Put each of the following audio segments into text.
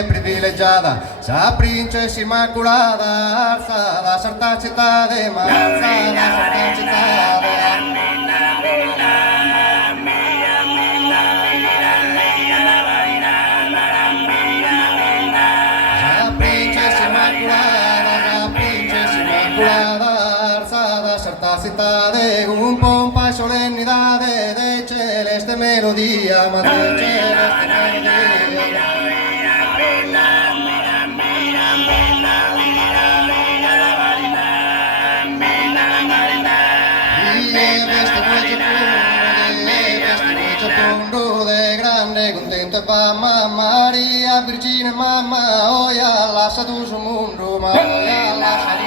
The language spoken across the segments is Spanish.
Privilegiada, sa princesa immaculada, alzada, certa cittade, ma alzada, certa cittade. Sa princesa immaculada, alzada, certa cittade, con pompa e solennidade, de celeste melodia, ma de celeste melodia. De grande contento mamma María Virgine mamma hoy lascia tu su mundo ma hoy lascia tu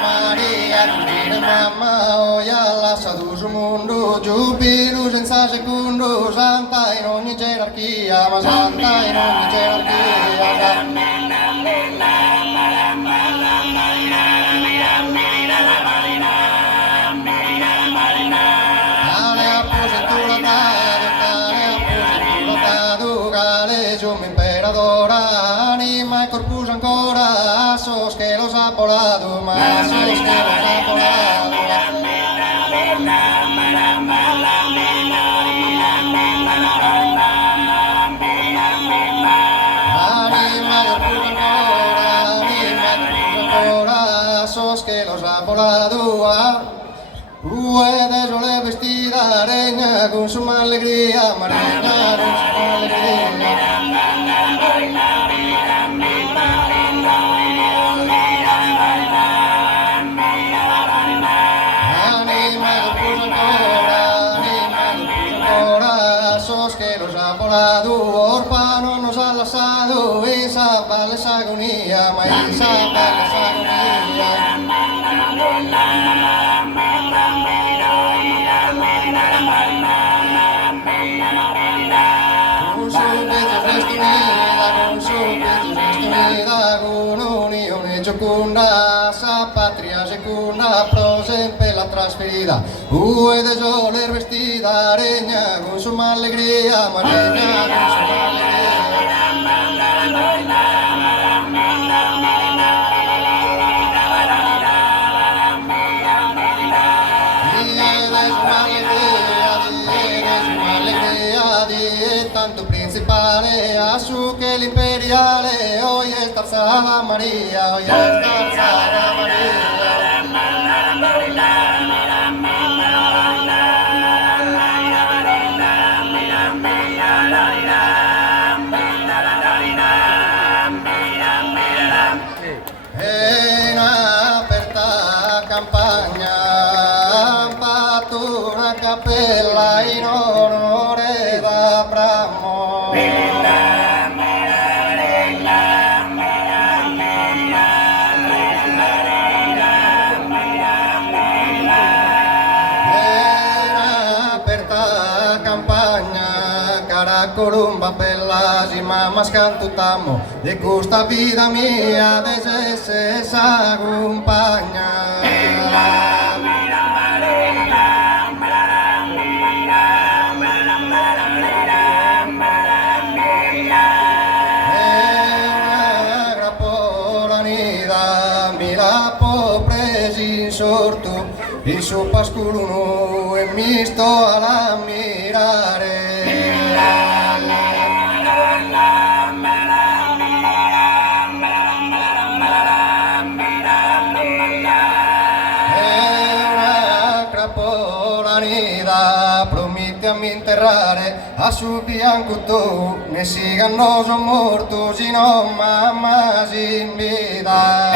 Maria Virgine mamma hoy lascia tu su mondo giubilo senza secondo santa in ogni gerarchia ma santa in ogni gerarchia. Anima y corpus ancora, sos que los ha volado, más sos que los ha volado. Anima y corpus ancora, sos que los ha volado. De sole vestida areña con su alegría, María con su alegría. Que los ha volado, orfano nos ha lasado, esa vale esa agonía, esa vale esa agonía. Con su pecho vestunida, con unione giocunda, sa patria secunda, pro sempre la trasferida. De soler vestida, areña con su alegría, Mareña con su alegría. Tanto principale, a su che l'imperiale, hoy es alzada María, hoy es alzada María. En aperta campagna, fatto una cappella in onore d'Abramo. Columba bella si mamma scantutamo di questa vita mia de se sa compagna mira po presi in sorto il suo pasculuno e mi sto alla mirare. Promettiami interrare a su bianco tu ne siganno son morto si no mamma si invita.